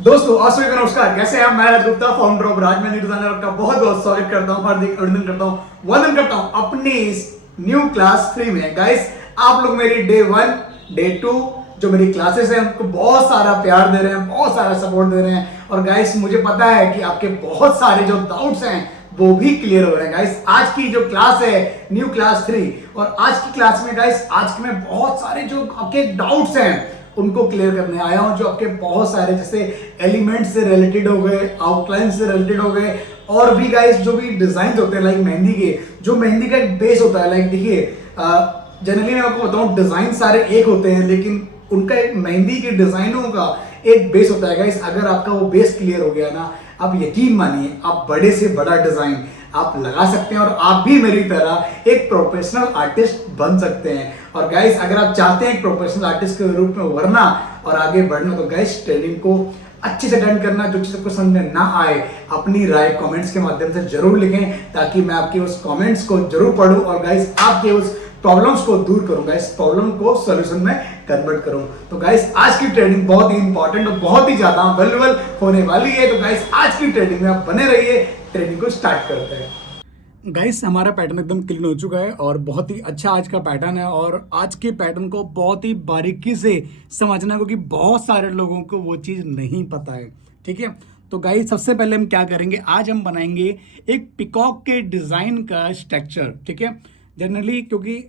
दोस्तों अस्सलाम वालेकुम, नमस्कार। कैसे हैं आप? मैं Raj Gupta, founder of Rajmahal designer, आपका बहुत बहुत स्वागत करता हूं, हार्दिक अभिनंदन करता हूं, वंदन करता हूं अपनी इस न्यू क्लास 3 में। गाइस, आप लोग मेरी डे 1 डे 2 जो मेरी क्लासेस हैं उनको बहुत सारा प्यार दे रहे हैं, बहुत सारा सपोर्ट दे रहे हैं। और गाइस, मुझे पता है कि आपके बहुत सारे जो डाउट्स हैं वो भी क्लियर हो रहे हैं। गाइस, आज की जो क्लास है न्यू क्लास 3, और आज की क्लास में गाइस, आज के में बहुत सारे जो आपके डाउट्स हैं उनको क्लियर करने आया हूं। जो आपके बहुत सारे जैसे एलिमेंट से रिलेटेड हो गए, आउटलाइन से रिलेटेड हो गए, और भी गाइस जो भी डिजाइन होते हैं लाइक मेहंदी के, जो मेहंदी का एक बेस होता है। लाइक देखिए, जनरली मैं आपको बताऊं डिजाइन सारे एक होते हैं, लेकिन उनका एक मेहंदी के डिजाइनों का एक बेस होता है। गाइस, अगर आपका वो बेस क्लियर हो गया ना, आप यकीन मानिए आप बड़े से बड़ा डिजाइन आप लगा सकते हैं और आप भी मेरी तरह एक प्रोफेशनल आर्टिस्ट बन सकते हैं। और गाइस, अगर आप चाहते हैं एक प्रोफेशनल आर्टिस्ट के रूप में उभरना और आगे बढ़ना, तो गाइस ट्रेनिंग को अच्छे से अटेंड करना। जो चीज़ आपको समझ में ना आए, अपनी राय कमेंट्स के माध्यम से जरूर लिखें, ताकि मैं आपके उस कमेंट्स को जरूर पढूं और गाइस आपके उस प्रॉब्लम्स को दूर करूं, गाइस प्रॉब्लम को सॉल्यूशन में कन्वर्ट करूं। तो गाइस, आज की ट्रेनिंग बहुत ही इंपॉर्टेंट और बहुत ही ज्यादा वैल्यूएबल होने वाली है। तो गाइस, आज की ट्रेनिंग में आप बने रहिए। ट्रेनिंग को स्टार्ट करते हैं। गाइस, हमारा पैटर्न एकदम क्लीन हो चुका है और बहुत ही अच्छा आज का पैटर्न है। और आज के पैटर्न को बहुत ही बारीकी से समझना, क्योंकि बहुत सारे लोगों को वो चीज़ नहीं पता है। ठीक है, तो गाइस सबसे पहले हम क्या करेंगे, आज हम बनाएंगे एक पिकॉक के डिज़ाइन का स्ट्रक्चर। ठीक है, जनरली क्योंकि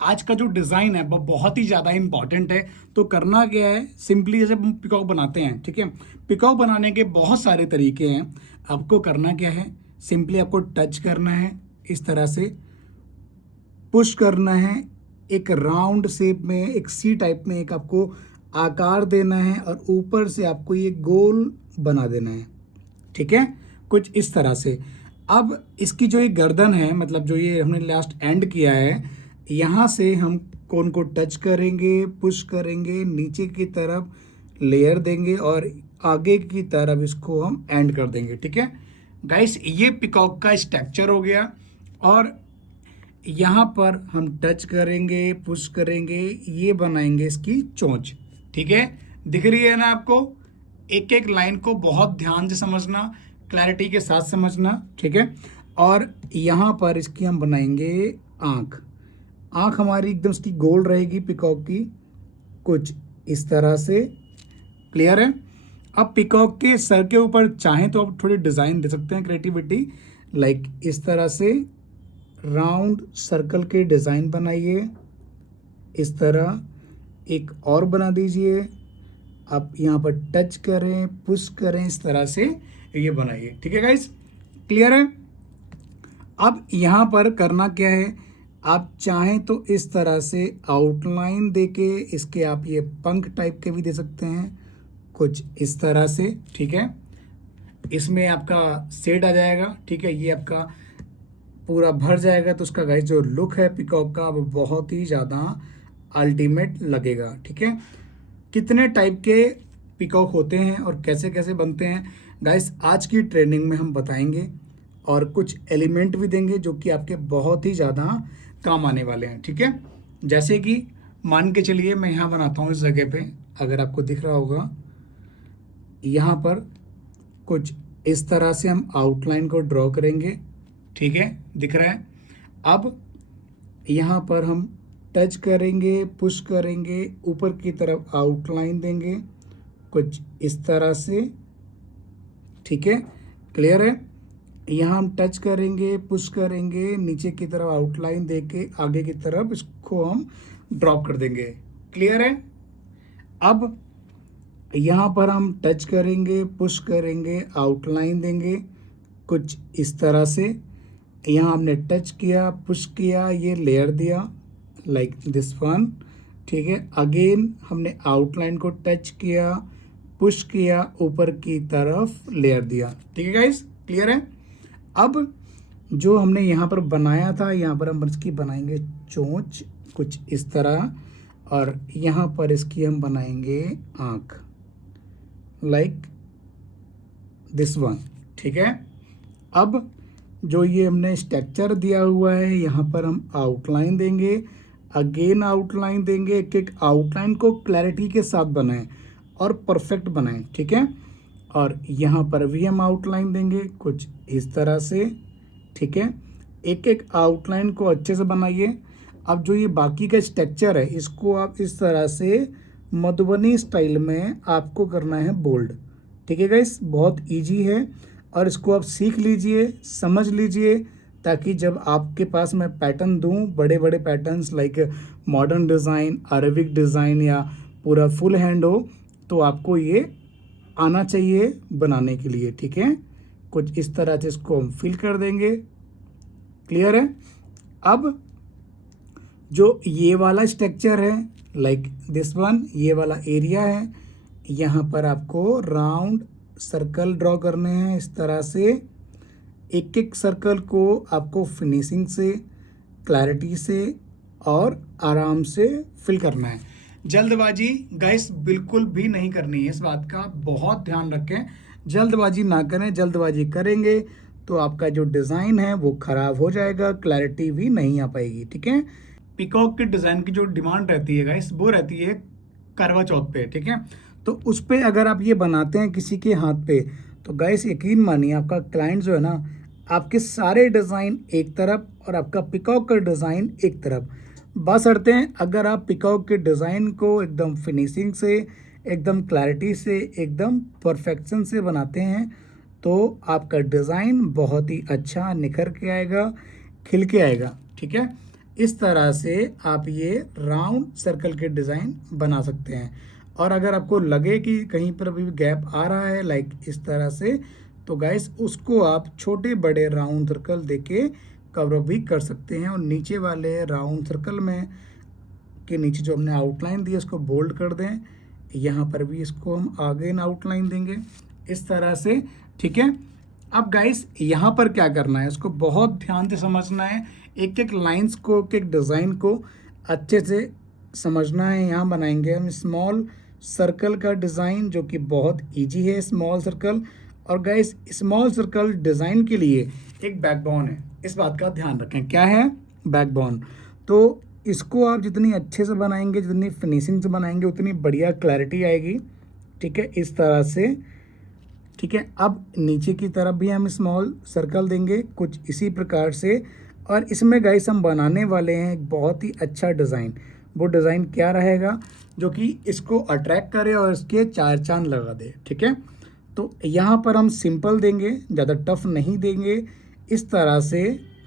आज का जो डिज़ाइन है वो बहुत ही ज़्यादा इंपॉर्टेंट है। तो करना क्या है, सिंपली जैसे हम पिकॉक बनाते हैं, ठीक है, पिकॉक बनाने के बहुत सारे तरीके हैं। आपको करना क्या है, सिंपली आपको टच करना है, इस तरह से पुश करना है, एक राउंड शेप में, एक सी टाइप में एक आपको आकार देना है, और ऊपर से आपको ये गोल बना देना है। ठीक है, कुछ इस तरह से। अब इसकी जो ये गर्दन है, मतलब जो ये हमने लास्ट एंड किया है, यहाँ से हम कोन को टच करेंगे, पुश करेंगे, नीचे की तरफ लेयर देंगे और आगे की तरफ इसको हम एंड कर देंगे। ठीक है गाइस, ये पिकॉक का स्ट्रक्चर हो गया। और यहाँ पर हम टच करेंगे, पुश करेंगे, ये बनाएंगे इसकी चोंच। ठीक है, दिख रही है ना आपको? एक एक लाइन को बहुत ध्यान से समझना, क्लैरिटी के साथ समझना। ठीक है, और यहाँ पर इसकी हम बनाएंगे आँख। आँख हमारी एकदम इसकी गोल रहेगी पिकॉक की, कुछ इस तरह से। क्लियर है? अब पिकॉक के सर के ऊपर चाहें तो आप थोड़ी डिज़ाइन दे सकते हैं, क्रिएटिविटी, लाइक इस तरह से राउंड सर्कल के डिज़ाइन बनाइए। इस तरह एक और बना दीजिए। आप यहाँ पर टच करें, पुश करें, इस तरह से ये बनाइए। ठीक है गाइस, क्लियर है? अब यहाँ पर करना क्या है, आप चाहें तो इस तरह से आउटलाइन देके इसके आप ये पंख टाइप के भी दे सकते हैं, कुछ इस तरह से। ठीक है, इसमें आपका शेड आ जाएगा। ठीक है, ये आपका पूरा भर जाएगा, तो उसका गाइस जो लुक है पिकॉक का वो बहुत ही ज़्यादा अल्टीमेट लगेगा। ठीक है, कितने टाइप के पिकॉक होते हैं और कैसे कैसे बनते हैं गाइस, आज की ट्रेनिंग में हम बताएंगे, और कुछ एलिमेंट भी देंगे जो कि आपके बहुत ही ज़्यादा काम आने वाले हैं। ठीक है, जैसे कि मान के चलिए मैं यहाँ बनाता हूँ इस जगह पे, अगर आपको दिख रहा होगा, यहाँ पर कुछ इस तरह से हम आउटलाइन को ड्रॉ करेंगे। ठीक है, दिख रहा है? अब यहाँ पर हम टच करेंगे, पुश करेंगे, ऊपर की तरफ आउटलाइन देंगे, कुछ इस तरह से। ठीक है, क्लियर है? यहाँ हम टच करेंगे, पुश करेंगे, नीचे की तरफ आउटलाइन देके आगे की तरफ इसको हम ड्रॉप कर देंगे। क्लियर है? अब यहाँ पर हम टच करेंगे, पुश करेंगे, आउटलाइन देंगे, कुछ इस तरह से। यहाँ हमने टच किया, पुश किया, ये लेयर दिया, लाइक दिस वन। ठीक है, अगेन हमने आउटलाइन को टच किया, पुश किया, ऊपर की तरफ लेयर दिया। ठीक है गाइस, क्लियर है? अब जो हमने यहाँ पर बनाया था, यहाँ पर हम इसकी बनाएंगे चोंच, कुछ इस तरह, और यहाँ पर इसकी हम बनाएंगे आँख, लाइक दिस वन। ठीक है, अब जो ये हमने स्ट्रक्चर दिया हुआ है, यहाँ पर हम आउटलाइन देंगे, अगेन आउटलाइन देंगे, एक एक आउटलाइन को क्लैरिटी के साथ बनाएं, और परफेक्ट बनाएं, ठीक है। और यहाँ पर भी हम आउटलाइन देंगे कुछ इस तरह से, ठीक है। एक एक आउटलाइन को अच्छे से बनाइए। अब जो ये बाकी का स्ट्रक्चर है इसको आप इस तरह से मधुबनी स्टाइल में आपको करना है बोल्ड, ठीक है गाइस। बहुत इजी है और इसको आप सीख लीजिए, समझ लीजिए, ताकि जब आपके पास मैं पैटर्न दूं, बड़े बड़े patterns like modern design, Arabic design या पूरा फुल हैंड हो, तो आपको ये आना चाहिए बनाने के लिए, ठीक है। कुछ इस तरह से इसको हम फिल कर देंगे, क्लियर है। अब जो ये वाला स्ट्रक्चर है लाइक दिस वन, ये वाला एरिया है, यहाँ पर आपको राउंड सर्कल ड्रॉ करने हैं इस तरह से। एक एक सर्कल को आपको फिनिशिंग से, क्लैरिटी से और आराम से फिल करना है। जल्दबाजी गाइस बिल्कुल भी नहीं करनी है, इस बात का बहुत ध्यान रखें। जल्दबाजी ना करें, जल्दबाजी करेंगे तो आपका जो डिज़ाइन है वो ख़राब हो जाएगा, क्लैरिटी भी नहीं आ पाएगी, ठीक है। पिकॉक के डिज़ाइन की जो डिमांड रहती है गाइस वो रहती है करवा चौथ पे, ठीक है। तो उस पर अगर आप ये बनाते हैं किसी के हाथ पे, तो गाइस यकीन मानिए आपका क्लाइंट जो है ना, आपके सारे डिज़ाइन एक तरफ और आपका पिकॉक का डिज़ाइन एक तरफ। बशर्ते अगर आप पिकॉक के डिज़ाइन को एकदम फिनिशिंग से, एकदम क्लैरिटी से, एकदम परफेक्शन से बनाते हैं, तो आपका डिज़ाइन बहुत ही अच्छा निखर के आएगा, खिल के आएगा, ठीक है। इस तरह से आप ये राउंड सर्कल के डिज़ाइन बना सकते हैं। और अगर आपको लगे कि कहीं पर भी गैप आ रहा है लाइक इस तरह से, तो गाइस उसको आप छोटे बड़े राउंड सर्कल देके कवर भी कर सकते हैं। और नीचे वाले राउंड सर्कल में के नीचे जो हमने आउटलाइन दी है उसको बोल्ड कर दें। यहाँ पर भी इसको हम आगे आउटलाइन देंगे इस तरह से, ठीक है। अब गाइस यहाँ पर क्या करना है, इसको बहुत ध्यान से समझना है। एक एक लाइंस को, एक एक डिज़ाइन को अच्छे से समझना है। यहाँ बनाएंगे हम स्मॉल सर्कल का डिज़ाइन जो कि बहुत इजी है, स्मॉल सर्कल। और गाइस स्मॉल सर्कल डिज़ाइन के लिए एक बैकबोन है, इस बात का ध्यान रखें। क्या है? बैकबोन। तो इसको आप जितनी अच्छे से बनाएंगे, जितनी फिनिशिंग से बनाएंगे, उतनी बढ़िया क्लैरिटी आएगी, ठीक है, इस तरह से, ठीक है। अब नीचे की तरफ भी हम स्मॉल सर्कल देंगे कुछ इसी प्रकार से। और इसमें गाइस हम बनाने वाले हैं एक बहुत ही अच्छा डिज़ाइन। वो डिज़ाइन क्या रहेगा जो कि इसको अट्रैक्ट करे और इसके चार चांद लगा दे, ठीक है। तो यहाँ पर हम सिंपल देंगे, ज़्यादा टफ नहीं देंगे। इस तरह से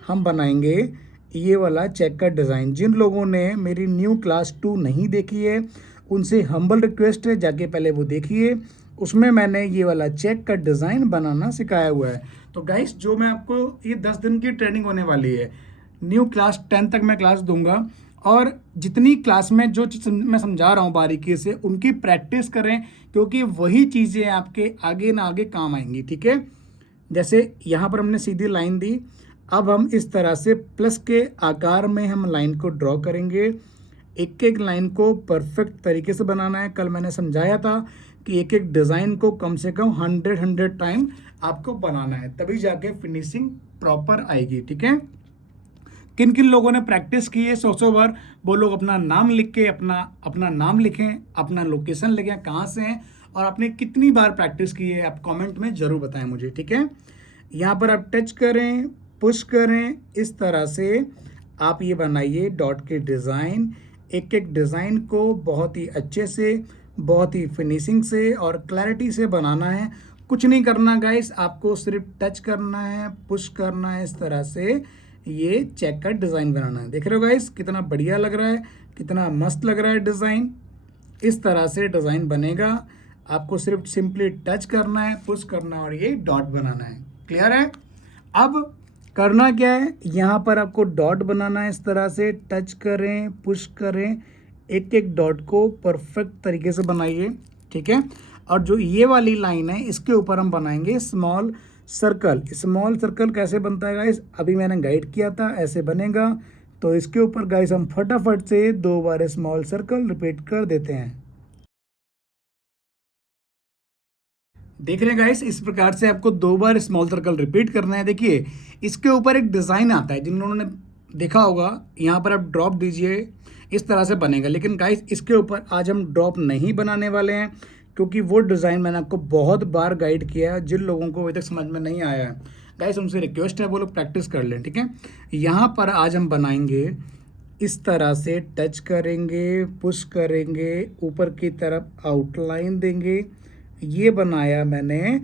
हम बनाएंगे ये वाला चेक का डिज़ाइन। जिन लोगों ने मेरी न्यू क्लास 2 नहीं देखी है उनसे हम्बल रिक्वेस्ट है, जाके पहले वो देखिए। उसमें मैंने ये वाला चेक का डिज़ाइन बनाना सिखाया हुआ है। तो गाइस जो मैं आपको, ये 10 दिन की ट्रेनिंग होने वाली है, न्यू क्लास 10 तक मैं क्लास दूंगा। और जितनी क्लास में जो चीज़ मैं समझा रहा हूँ बारीकी से, उनकी प्रैक्टिस करें, क्योंकि वही चीज़ें आपके आगे ना आगे काम आएंगी, ठीक है। जैसे यहाँ पर हमने सीधी लाइन दी, अब हम इस तरह से प्लस के आकार में हम लाइन को ड्रॉ करेंगे। एक एक लाइन को परफेक्ट तरीके से बनाना है। कल मैंने समझाया था कि एक एक डिज़ाइन को कम से कम 100 टाइम आपको बनाना है, तभी जाके फिनिशिंग प्रॉपर आएगी, ठीक है। किन किन लोगों ने प्रैक्टिस की है 100 बार, वो लोग अपना नाम लिख के अपना नाम लिखें, अपना लोकेशन लिखें, कहाँ से हैं और आपने कितनी बार प्रैक्टिस की है, आप कमेंट में ज़रूर बताएं मुझे, ठीक है। यहाँ पर आप टच करें, पुश करें, इस तरह से आप ये बनाइए डॉट के डिज़ाइन। एक एक डिज़ाइन को बहुत ही अच्छे से, बहुत ही फिनिशिंग से और क्लैरिटी से बनाना है। कुछ नहीं करना गाइस, आपको सिर्फ टच करना है, पुश करना है, इस तरह से ये चेक का डिज़ाइन बनाना है। देख रहे हो गाइस कितना बढ़िया लग रहा है, कितना मस्त लग रहा है डिज़ाइन। इस तरह से डिज़ाइन बनेगा। आपको सिर्फ सिंपली टच करना है, पुश करना है और ये डॉट बनाना है। क्लियर है? अब करना क्या है, यहाँ पर आपको डॉट बनाना है। इस तरह से टच करें, पुश करें, एक एक डॉट को परफेक्ट तरीके से बनाइए, ठीक है। और जो ये वाली लाइन है इसके ऊपर हम बनाएंगे स्मॉल सर्कल। स्मॉल सर्कल कैसे बनता है गाइस, अभी मैंने गाइड किया था, ऐसे बनेगा। तो इसके ऊपर गाइस हम फटाफट से 2 बार स्मॉल सर्कल रिपीट कर देते हैं। देख रहे हैं गाइस, इस प्रकार से आपको 2 बार स्मॉल सर्कल रिपीट करना है। देखिए इसके ऊपर एक डिज़ाइन आता है, जिन लोगों ने देखा होगा, यहाँ पर आप ड्रॉप दीजिए, इस तरह से बनेगा। लेकिन गाइस इसके ऊपर आज हम ड्रॉप नहीं बनाने वाले हैं, क्योंकि वो डिज़ाइन मैंने आपको बहुत बार गाइड किया है। जिन लोगों को अभी तक समझ में नहीं आया है गाइस, उनसे रिक्वेस्ट है वो लोग प्रैक्टिस कर लें, ठीक है। यहाँ पर आज हम बनाएंगे इस तरह से, टच करेंगे, पुश करेंगे, ऊपर की तरफ आउटलाइन देंगे। ये बनाया मैंने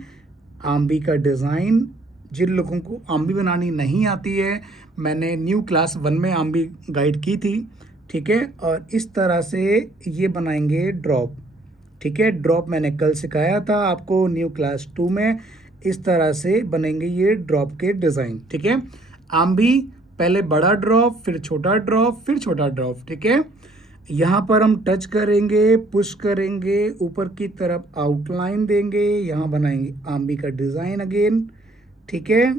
आम्बी का डिज़ाइन। जिन लोगों को आम्बी बनानी नहीं आती है, मैंने न्यू क्लास 1 में आम्बी गाइड की थी, ठीक है। और इस तरह से ये बनाएंगे ड्रॉप, ठीक है। ड्रॉप मैंने कल सिखाया था आपको न्यू क्लास 2 में। इस तरह से बनेंगे ये ड्रॉप के डिज़ाइन, ठीक है। आम्बी पहले बड़ा ड्रॉप, फिर छोटा ड्रॉप, फिर छोटा ड्रॉप, ठीक है। यहाँ पर हम टच करेंगे, पुश करेंगे, ऊपर की तरफ आउटलाइन देंगे, यहाँ बनाएंगे आम्बी का डिज़ाइन अगेन, ठीक है।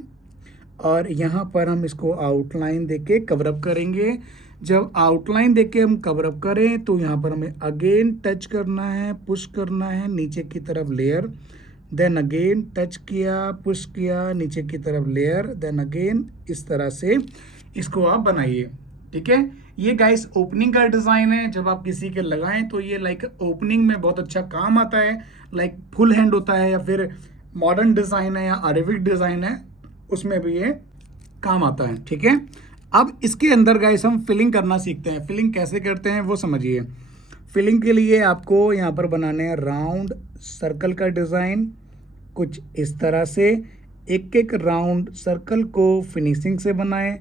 और यहाँ पर हम इसको आउटलाइन देके कवर अप करेंगे। जब आउटलाइन देके हम कवर अप करें तो यहाँ पर हमें अगेन टच करना है, पुश करना है नीचे की तरफ लेयर, देन अगेन टच किया, पुश किया, नीचे की तरफ लेयर, देन अगेन। इस तरह से इसको आप बनाइए, ठीक है। ये गाइस ओपनिंग का डिज़ाइन है। जब आप किसी के लगाएं तो ये लाइक ओपनिंग में बहुत अच्छा काम आता है। लाइक फुल हैंड होता है, या फिर मॉडर्न डिज़ाइन है या अरेबिक डिज़ाइन है, उसमें भी ये काम आता है, ठीक है। अब इसके अंदर गाइस हम फिलिंग करना सीखते हैं। फिलिंग कैसे करते हैं वो समझिए। फिलिंग के लिए आपको यहाँ पर बनाने हैं राउंड सर्कल का डिज़ाइन, कुछ इस तरह से। एक एक राउंड सर्कल को फिनिशिंग से बनाएं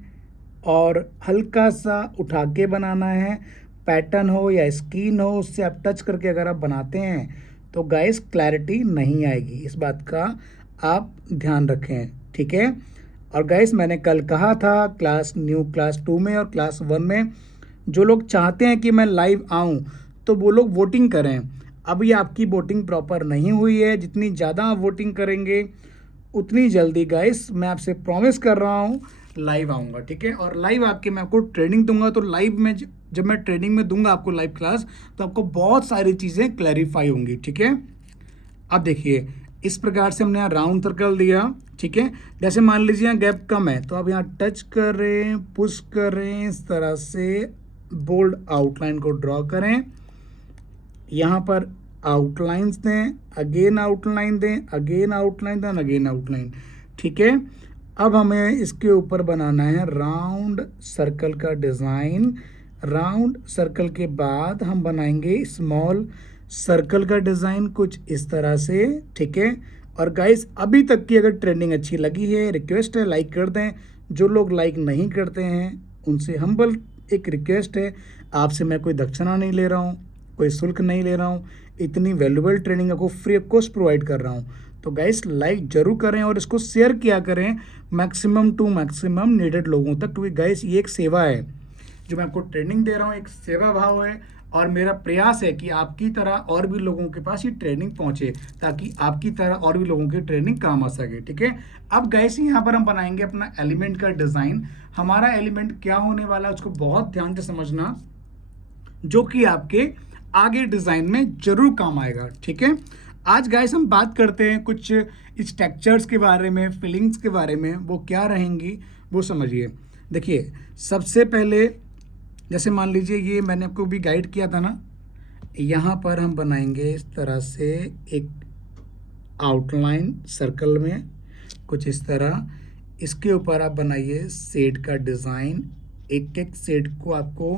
और हल्का सा उठा के बनाना है। पैटर्न हो या स्किन हो, उससे आप टच करके अगर आप बनाते हैं तो गाइस क्लैरिटी नहीं आएगी। इस बात का आप ध्यान रखें, ठीक है। और गाइस मैंने कल कहा था न्यू क्लास 2 में और क्लास 1 में जो लोग चाहते हैं कि मैं लाइव आऊं तो वो लोग वोटिंग करें। अभी आपकी वोटिंग प्रॉपर नहीं हुई है। जितनी ज़्यादा आप वोटिंग करेंगे उतनी जल्दी गाइस मैं आपसे प्रॉमिस कर रहा हूँ लाइव आऊँगा, ठीक है। और लाइव आके मैं आपको ट्रेनिंग दूंगा। तो लाइव में जब मैं ट्रेनिंग में दूंगा आपको लाइव क्लास, तो आपको बहुत सारी चीज़ें क्लैरिफाई होंगी, ठीक है। अब देखिए इस प्रकार से हमने यहाँ राउंड सर्कल दिया, ठीक है। जैसे मान लीजिए यहाँ गैप कम है तो आप यहाँ टच करें, पुश करें, इस तरह से बोल्ड आउटलाइन को ड्रॉ करें। यहाँ पर आउटलाइंस दें, अगेन आउटलाइन दें, अगेन आउटलाइन दें, अगेन आउटलाइन, ठीक है। अब हमें इसके ऊपर बनाना है राउंड सर्कल का डिज़ाइन। राउंड सर्कल के बाद हम बनाएंगे स्मॉल सर्कल का डिज़ाइन, कुछ इस तरह से, ठीक है। और गाइस अभी तक की अगर ट्रेंडिंग अच्छी लगी है, रिक्वेस्ट है लाइक कर दें। जो लोग लाइक नहीं करते हैं उनसे हम्बल एक रिक्वेस्ट है, आपसे मैं कोई दक्षिणा नहीं ले रहा हूँ, कोई शुल्क नहीं ले रहा हूँ। इतनी वैल्यूबल ट्रेनिंग आपको फ्री ऑफ कॉस्ट प्रोवाइड कर रहा हूँ। तो गाइस लाइक जरूर करें और इसको शेयर किया करें मैक्सिमम टू मैक्सिमम नीडेड लोगों तक, क्योंकि गाइस ये एक सेवा है। जो मैं आपको ट्रेनिंग दे रहा हूँ एक सेवा भाव है, और मेरा प्रयास है कि आपकी तरह और भी लोगों के पास ये ट्रेनिंग पहुंचे, ताकि आपकी तरह और भी लोगों की ट्रेनिंग काम आ सके, ठीक है। अब गाइस यहाँ पर हम बनाएंगे अपना एलिमेंट का डिज़ाइन। हमारा एलिमेंट क्या होने वाला है उसको बहुत ध्यान से समझना, जो कि आपके आगे डिज़ाइन में जरूर काम आएगा, ठीक है। आज गाइस हम बात करते हैं कुछ स्ट्रक्चर्स के बारे में, फिलिंग्स के बारे में। वो क्या रहेंगी वो समझिए। देखिए सबसे पहले जैसे मान लीजिए ये मैंने आपको भी गाइड किया था ना, यहाँ पर हम बनाएंगे इस तरह से एक आउटलाइन सर्कल में, कुछ इस तरह। इसके ऊपर आप बनाइए शेड का डिज़ाइन। एक एक शेड को आपको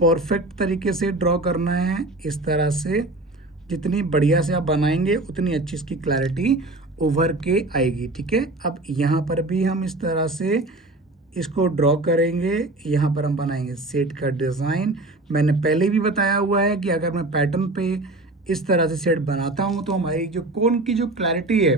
परफेक्ट तरीके से ड्रॉ करना है इस तरह से। जितनी बढ़िया से आप बनाएंगे उतनी अच्छी इसकी क्लैरिटी उभर के आएगी, ठीक है। अब यहाँ पर भी हम इस तरह से इसको ड्रॉ करेंगे। यहाँ पर हम बनाएंगे सेट का डिज़ाइन। मैंने पहले भी बताया हुआ है कि अगर मैं पैटर्न पे इस तरह से सेट बनाता हूँ तो हमारी जो कोन की जो क्लैरिटी है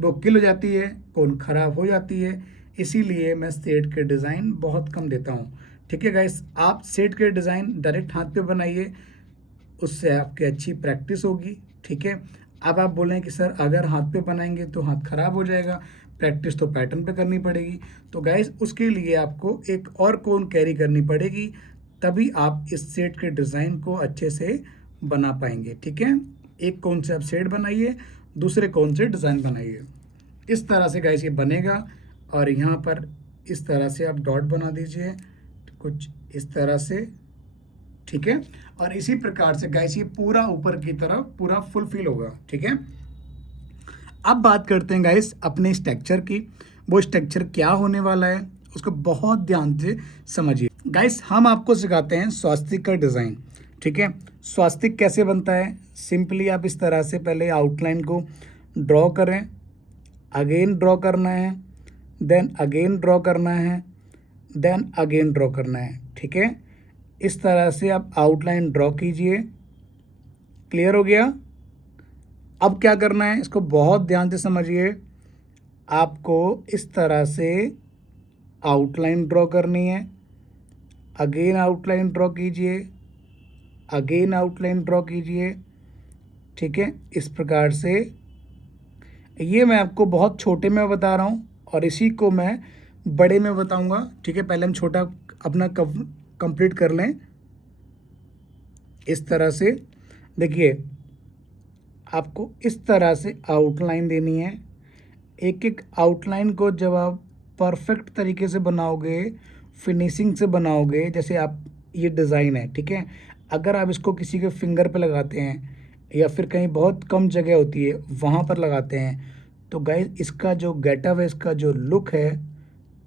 वो किल हो जाती है, कोन ख़राब हो जाती है। इसीलिए मैं सेट के डिज़ाइन बहुत कम देता हूँ, ठीक है गाइस। आप सेट के डिज़ाइन डायरेक्ट हाथ पे बनाइए, उससे आपकी अच्छी प्रैक्टिस होगी, ठीक है। अब आप बोलें कि सर अगर हाथ पे बनाएंगे तो हाथ ख़राब हो जाएगा, प्रैक्टिस तो पैटर्न पे करनी पड़ेगी। तो गाइस उसके लिए आपको एक और कोन कैरी करनी पड़ेगी, तभी आप इस सेट के डिज़ाइन को अच्छे से बना पाएंगे, ठीक है। एक कोन से आप सेट बनाइए, दूसरे कोन से डिज़ाइन बनाइए। इस तरह से गाइस ये बनेगा। और यहाँ पर इस तरह से आप डॉट बना दीजिए, कुछ इस तरह से, ठीक है। और इसी प्रकार से गाइस ये पूरा ऊपर की तरफ पूरा फुलफिल होगा, ठीक है। अब बात करते हैं गाइस अपने स्ट्रक्चर की। वो स्ट्रक्चर क्या होने वाला है उसको बहुत ध्यान से समझिए गाइस। हम आपको सिखाते हैं स्वास्तिक का डिज़ाइन, ठीक है। स्वास्तिक कैसे बनता है, सिंपली आप इस तरह से पहले आउटलाइन को ड्रॉ करें, अगेन ड्रॉ करना है, देन अगेन ड्रॉ करना है, देन अगेन ड्रॉ करना है, ठीक है। इस तरह से आप आउटलाइन ड्रॉ कीजिए। क्लियर हो गया। अब क्या करना है इसको बहुत ध्यान से समझिए। आपको इस तरह से आउटलाइन ड्रॉ करनी है, अगेन आउटलाइन ड्रॉ कीजिए, अगेन आउटलाइन ड्रॉ कीजिए, ठीक है। इस प्रकार से ये मैं आपको बहुत छोटे में बता रहा हूँ और इसी को मैं बड़े में बताऊँगा, ठीक है। पहले हम छोटा अपना कंप्लीट कर लें। इस तरह से देखिए आपको इस तरह से आउटलाइन देनी है। एक एक आउटलाइन को जब आप परफेक्ट तरीके से बनाओगे, फिनिशिंग से बनाओगे, जैसे आप ये डिज़ाइन है, ठीक है। अगर आप इसको किसी के फिंगर पे लगाते हैं या फिर कहीं बहुत कम जगह होती है वहाँ पर लगाते हैं तो गाइस इसका जो गेटअप है, इसका जो लुक है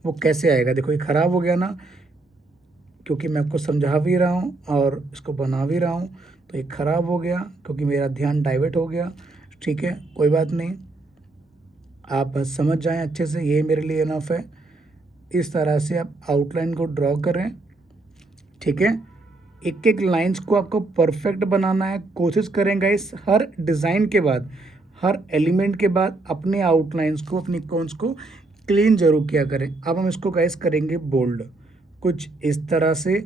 वो कैसे आएगा। देखो ये ख़राब हो गया ना, क्योंकि मैं आपको समझा भी रहा हूँ और इसको बना भी रहा हूँ तो ये ख़राब हो गया क्योंकि मेरा ध्यान डाइवर्ट हो गया, ठीक है। कोई बात नहीं, आप बस समझ जाएं अच्छे से, ये मेरे लिए इनफ है। इस तरह से आप आउटलाइन को ड्रॉ करें, ठीक है। एक एक लाइंस को आपको परफेक्ट बनाना है। कोशिश करें गाइस हर डिज़ाइन के बाद, हर एलिमेंट के बाद अपने आउटलाइंस को, अपनी कॉन्स को क्लीन जरूर किया करें। अब हम इसको गाइस करेंगे बोल्ड, कुछ इस तरह से,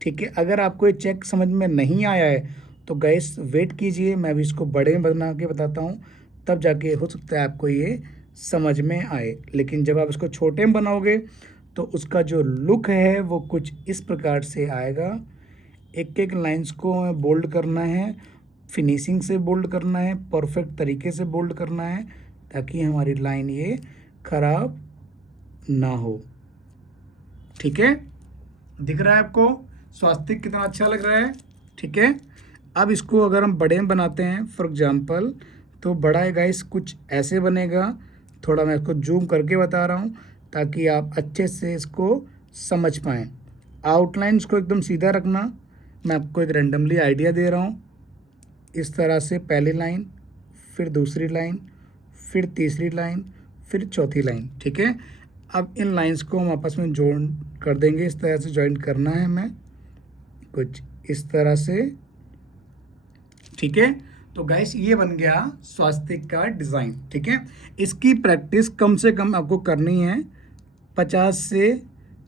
ठीक है। अगर आपको ये चेक समझ में नहीं आया है तो गाइस वेट कीजिए, मैं भी इसको बड़े में बना के बताता हूँ, तब जाके हो सकता है आपको ये समझ में आए। लेकिन जब आप इसको छोटे में बनाओगे तो उसका जो लुक है वो कुछ इस प्रकार से आएगा। एक एक लाइंस को बोल्ड करना है, फिनिशिंग से बोल्ड करना है, परफेक्ट तरीके से बोल्ड करना है ताकि हमारी लाइन ये ख़राब ना हो, ठीक है। दिख रहा है आपको स्वास्तिक कितना अच्छा लग रहा है, ठीक है। अब इसको अगर हम बड़े में बनाते हैं फॉर एग्जांपल तो बड़ा है गाइस कुछ ऐसे बनेगा। थोड़ा मैं इसको जूम करके बता रहा हूँ ताकि आप अच्छे से इसको समझ पाएँ। आउटलाइंस को एकदम सीधा रखना। मैं आपको एक रैंडमली आइडिया दे रहा हूँ। इस तरह से पहली लाइन, फिर दूसरी लाइन, फिर तीसरी लाइन, फिर चौथी लाइन, ठीक है। अब इन लाइंस को हम आपस में जोड़ कर देंगे। इस तरह से जॉइंट करना है हमें कुछ इस तरह से, ठीक है। तो गाइस ये बन गया स्वास्तिक का डिज़ाइन, ठीक है। इसकी प्रैक्टिस कम से कम आपको करनी है 50 से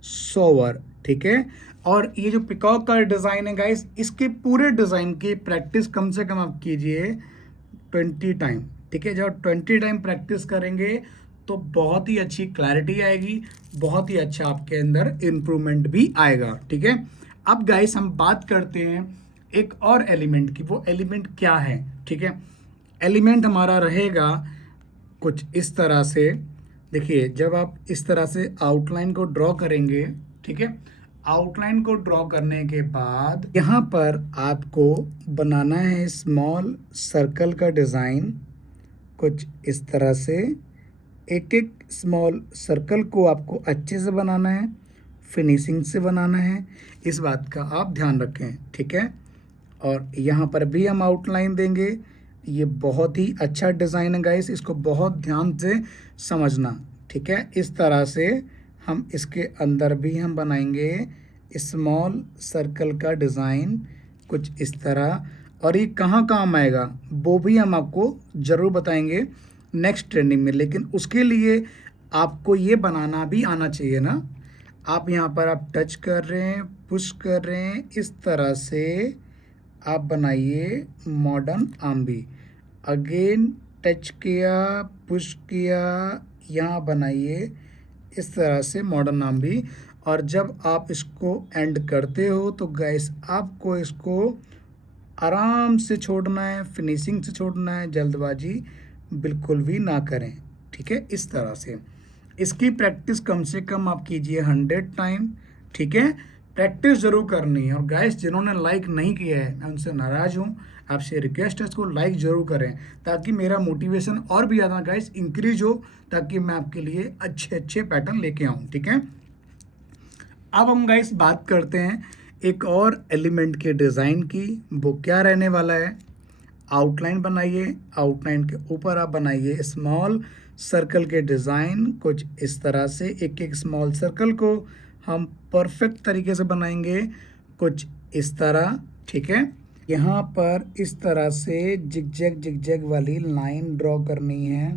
100 बार, ठीक है। और ये जो पिकॉक का डिज़ाइन है गाइस, इसके पूरे डिज़ाइन की प्रैक्टिस कम से कम आप कीजिए 20 टाइम, ठीक है। जब 20 टाइम प्रैक्टिस करेंगे तो बहुत ही अच्छी क्लैरिटी आएगी, बहुत ही अच्छा आपके अंदर इम्प्रूवमेंट भी आएगा, ठीक है। अब गाइस हम बात करते हैं एक और एलिमेंट की। वो एलिमेंट क्या है, ठीक है। एलिमेंट हमारा रहेगा कुछ इस तरह से। देखिए जब आप इस तरह से आउटलाइन को ड्रॉ करेंगे, ठीक है, आउटलाइन को ड्रॉ करने के बाद यहाँ पर आपको बनाना है स्मॉल सर्कल का डिज़ाइन कुछ इस तरह से। एक एक स्मॉल सर्कल को आपको अच्छे से बनाना है, फिनिशिंग से बनाना है, इस बात का आप ध्यान रखें, ठीक है। और यहाँ पर भी हम आउटलाइन देंगे। ये बहुत ही अच्छा डिज़ाइन है गाइस, इसको बहुत ध्यान से समझना, ठीक है। इस तरह से हम इसके अंदर भी हम बनाएंगे स्मॉल सर्कल का डिज़ाइन कुछ इस तरह। और ये कहाँ काम आएगा वो भी हम आपको ज़रूर बताएंगे नेक्स्ट ट्रेनिंग में। लेकिन उसके लिए आपको ये बनाना भी आना चाहिए ना। आप यहाँ पर आप टच कर रहे हैं, पुश कर रहे हैं, इस तरह से आप बनाइए मॉडर्न आम्बी। अगेन टच किया, पुश किया, यहाँ बनाइए इस तरह से मॉडर्न आम्बी। और जब आप इसको एंड करते हो तो गाइस आपको इसको आराम से छोड़ना है, फिनिशिंग से छोड़ना है, जल्दबाजी बिल्कुल भी ना करें, ठीक है। इस तरह से इसकी प्रैक्टिस कम से कम आप कीजिए 100 टाइम, ठीक है। प्रैक्टिस जरूर करनी है। और गाइस जिन्होंने लाइक नहीं किया है मैं उनसे नाराज़ हूँ, आपसे रिक्वेस्ट है इसको लाइक जरूर करें ताकि मेरा मोटिवेशन और भी ज़्यादा गाइस इंक्रीज हो, ताकि मैं आपके लिए अच्छे अच्छे पैटर्न लेके आऊँ। ठीक है, अब हम गाइस बात करते हैं एक और एलिमेंट के डिज़ाइन की। वो क्या रहने वाला है, आउटलाइन बनाइए, आउटलाइन के ऊपर आप बनाइए स्मॉल सर्कल के डिज़ाइन। कुछ इस तरह से एक एक स्मॉल सर्कल को हम परफेक्ट तरीके से बनाएंगे, कुछ इस तरह। ठीक है, यहाँ पर इस तरह से जिगजैग वाली लाइन ड्रॉ करनी है,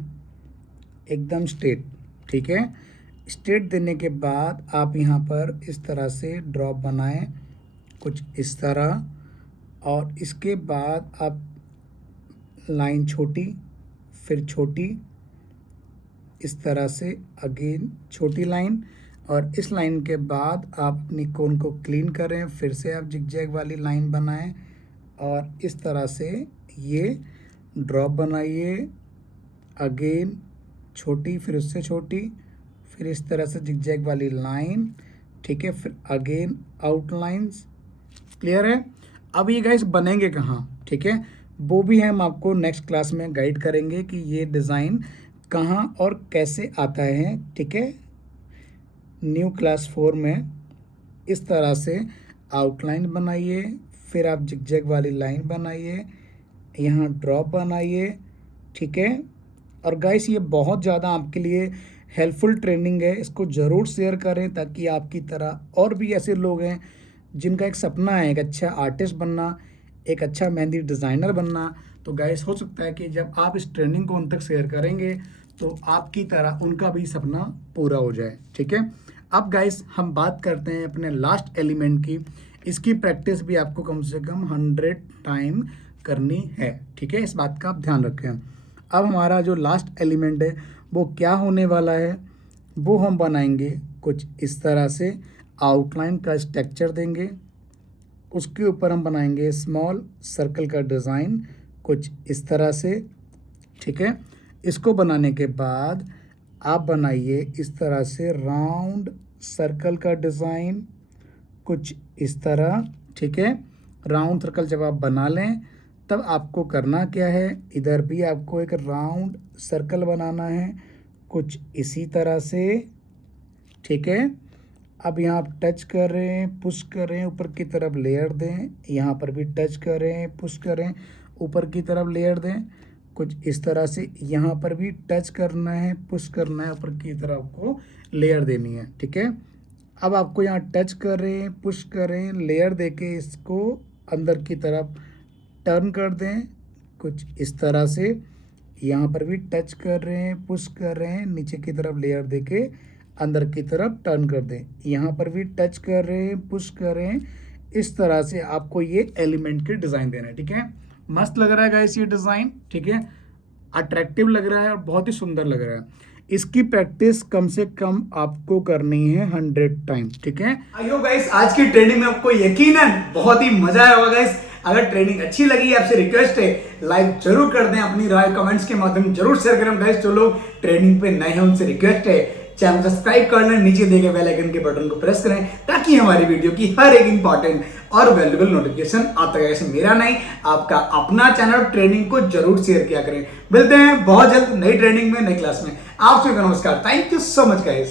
एकदम स्ट्रेट। ठीक है, स्ट्रेट देने के बाद आप यहाँ पर इस तरह से ड्रॉप बनाएं, कुछ इस तरह। और इसके बाद आप लाइन छोटी, फिर छोटी, इस तरह से अगेन छोटी लाइन। और इस लाइन के बाद आप अपनी कोन को क्लीन करें, फिर से आप जिगजैग वाली लाइन बनाएं और इस तरह से ये ड्रॉप बनाइए, अगेन छोटी, फिर उससे छोटी, फिर इस तरह से जिगजैग वाली लाइन। ठीक है, फिर अगेन आउटलाइंस। क्लियर है? अब ये गाइस बनेंगे कहाँ, ठीक है, वो भी हम आपको नेक्स्ट क्लास में गाइड करेंगे कि ये डिज़ाइन कहाँ और कैसे आता है। ठीक है, न्यू क्लास 4 में इस तरह से आउटलाइन बनाइए, फिर आप जिगजैग वाली लाइन बनाइए, यहाँ ड्रॉप बनाइए। ठीक है, और गाइस ये बहुत ज़्यादा आपके लिए हेल्पफुल ट्रेनिंग है, इसको ज़रूर शेयर करें ताकि आपकी तरह और भी ऐसे लोग हैं जिनका एक सपना है एक अच्छा आर्टिस्ट बनना, एक अच्छा मेहंदी डिज़ाइनर बनना। तो गाइस हो सकता है कि जब आप इस ट्रेनिंग को उन तक शेयर करेंगे तो आपकी तरह उनका भी सपना पूरा हो जाए। ठीक है, अब गाइस हम बात करते हैं अपने लास्ट एलिमेंट की। इसकी प्रैक्टिस भी आपको कम से कम 100 टाइम करनी है। ठीक है, इस बात का आप ध्यान रखें। अब हमारा जो लास्ट एलिमेंट है वो क्या होने वाला है, वो हम बनाएंगे कुछ इस तरह से। आउटलाइन का स्ट्रक्चर देंगे, उसके ऊपर हम बनाएंगे स्मॉल सर्कल का डिज़ाइन, कुछ इस तरह से। ठीक है, इसको बनाने के बाद आप बनाइए इस तरह से राउंड सर्कल का डिज़ाइन, कुछ इस तरह। ठीक है, राउंड सर्कल जब आप बना लें तब आपको करना क्या है, इधर भी आपको एक राउंड सर्कल बनाना है, कुछ इसी तरह से। ठीक है, अब यहाँ आप टच करें, पुश करें, ऊपर की तरफ लेयर दें, यहाँ पर भी टच करें, पुश करें, ऊपर की तरफ लेयर दें, कुछ इस तरह से। यहाँ पर भी टच करना है, पुश करना है, ऊपर की तरफ आपको लेयर देनी है। ठीक है, अब आपको यहाँ टच करें, पुश करें, लेयर देके इसको अंदर की तरफ टर्न कर दें, कुछ इस तरह से। यहाँ पर भी टच कर रहे हैं, पुश कर रहे हैं, नीचे की तरफ लेयर देके अंदर की तरफ टर्न कर दें। यहाँ पर भी टच कर रहे हैं, पुश कर रहे हैं, इस तरह से आपको ये एलिमेंट के डिज़ाइन देना है। ठीक है, मस्त लग रहा है गाइस ये डिज़ाइन। ठीक है, अट्रैक्टिव लग रहा है और बहुत ही सुंदर लग रहा है। इसकी प्रैक्टिस कम से कम आपको करनी है 100 टाइम। ठीक है, आई होप गाइस आज की ट्रेनिंग में आपको यकीनन बहुत ही मजा आया होगा गाइस। अगर ट्रेनिंग अच्छी लगी आपसे रिक्वेस्ट है लाइक जरूर कर दें, अपनी राय कमेंट्स के माध्यम जरूर शेयर करें। गाइस जो लोग ट्रेनिंग पे नए हैं उनसे रिक्वेस्ट है चैनल सब्सक्राइब कर लें, नीचे दिए गए बेल आइकन के बटन को प्रेस करें ताकि हमारी वीडियो की हर एक इंपॉर्टेंट और वैल्यूएबल नोटिफिकेशन आता है। ऐसे मेरा नहीं आपका अपना चैनल ट्रेनिंग को जरूर शेयर किया करें। मिलते हैं बहुत जल्द नई ट्रेनिंग में, नई क्लास में। आप सभी को नमस्कार, thank you so much guys.